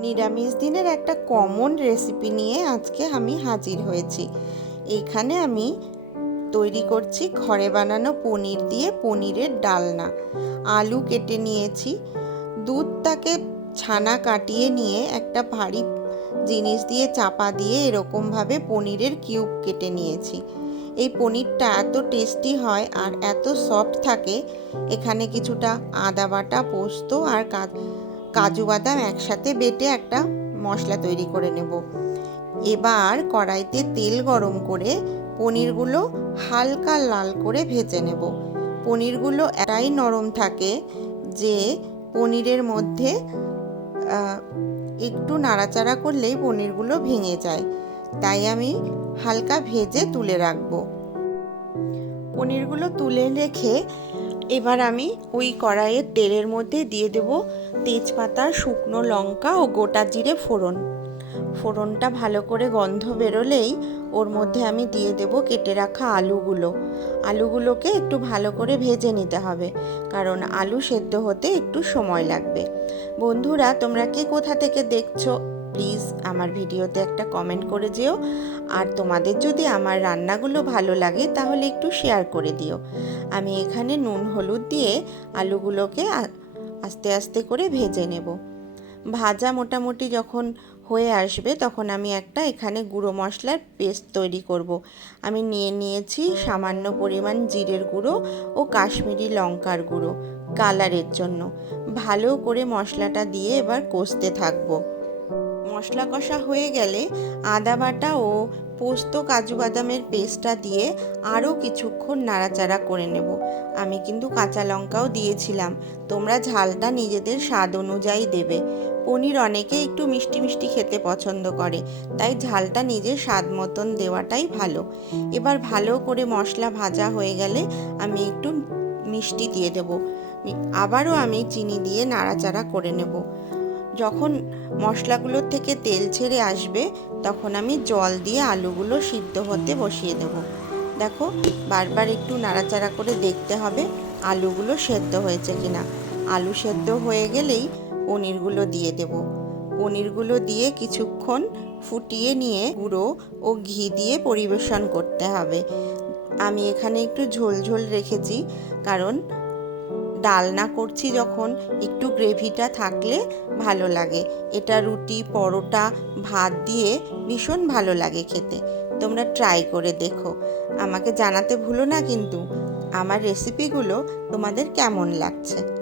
নিরামিষ দিনের একটা কমন রেসিপি নিয়ে আজকে আমি হাজির হয়েছি। এখানে আমি তৈরি করছি ঘরে বানানো পনির দিয়ে পনিরের ডালনা। আলু কেটে নিয়েছি। দুধটাকে ছানা কাটিয়ে নিয়ে একটা ভারী জিনিস দিয়ে চাপা দিয়ে এরকমভাবে পনিরের কিউব কেটে নিয়েছি। এই পনিরটা এত টেস্টি হয় আর এত সফট থাকে, এখানে কিছুটা আদা বাটা, পোস্ত আর কাজু বাদাম একসাথে বেটে একটা মশলা তৈরি করে নেব। এবার কড়াইতে তেল গরম করে পনিরগুলো হালকা লাল করে ভেজে নেব। পনিরগুলো এটাই নরম থাকে যে পনিরের মধ্যে একটু নাড়াচাড়া করলেই পনিরগুলো ভেঙে যায়। তাই আমি হালকা ভেজে তুলে রাখব। পনিরগুলো তুলে রেখে এবার আমি ওই কড়াইয়ের তেলের মধ্যে দিয়ে দেব তেজপাতা, শুকনো লঙ্কা ও গোটা জিরে ফোড়ন। ফোড়নটা ভালো করে গন্ধ বেরোলেই ওর মধ্যে আমি দিয়ে দেব কেটে রাখা আলুগুলো। আলুগুলোকে একটু ভালো করে ভেজে নিতে হবে, কারণ আলু সেদ্ধ হতে একটু সময় লাগবে। বন্ধুরা, তোমরা কে কোথা থেকে দেখছ? প্লিজ আমার ভিডিওতে একটা কমেন্ট করে যেও। আর তোমাদের যদি আমার রান্নাগুলো ভালো লাগে, তাহলে একটু শেয়ার করে দিও। আমি এখানে নুন, হলুদ দিয়ে আলুগুলোকে আস্তে আস্তে করে ভেজে নেব। ভাজা মোটামুটি যখন হয়ে আসবে, তখন আমি একটা এখানে গুঁড়ো মশলার পেস্ট তৈরি করব। আমি নিয়ে নিয়েছি সামান্য পরিমাণ জিরের গুঁড়ো ও কাশ্মীরি লঙ্কার গুঁড়ো কালারের জন্য। ভালো করে মশলাটা দিয়ে এবার কষতে থাকব। মশলা কষা হয়ে গেলে আদা বাটা ও পোস্ত কাজু বাদামের পেস্টটা দিয়ে আরও কিছুক্ষণ নাড়াচাড়া করে নেব। আমি কিন্তু কাঁচা লঙ্কাও দিয়েছিলাম। তোমরা ঝালটা নিজেদের স্বাদ অনুযায়ী দেবে। পনির অনেকে একটু মিষ্টি মিষ্টি খেতে পছন্দ করে, তাই ঝালটা নিজের স্বাদ মতন দেওয়াটাই ভালো। এবার ভালো করে মশলা ভাজা হয়ে গেলে আমি একটু মিষ্টি দিয়ে দেব। আবারও আমি চিনি দিয়ে নাড়াচাড়া করে নেব। যখন মশলাগুলোর থেকে তেল ছেড়ে আসবে, তখন আমি জল দিয়ে আলুগুলো সিদ্ধ হতে বসিয়ে দেব। দেখো, বারবার একটু নাড়াচাড়া করে দেখতে হবে আলুগুলো সেদ্ধ হয়েছে কিনা। আলু সেদ্ধ হয়ে গেলেই পনিরগুলো দিয়ে দেব। পনিরগুলো দিয়ে কিছুক্ষণ ফুটিয়ে নিয়ে গুঁড়ো ও ঘি দিয়ে পরিবেশন করতে হবে। আমি এখানে একটু ঝোল ঝোল রেখেছি, কারণ ডালনা করছি যখন, একটু গ্রেভিটা থাকলে ভালো লাগে। এটা রুটি, পরোটা, ভাত দিয়ে ভীষণ ভালো লাগে খেতে। তোমরা ট্রাই করে দেখো। আমাকে জানাতে ভুলো না কিন্তু, আমার রেসিপিগুলো তোমাদের কেমন লাগছে?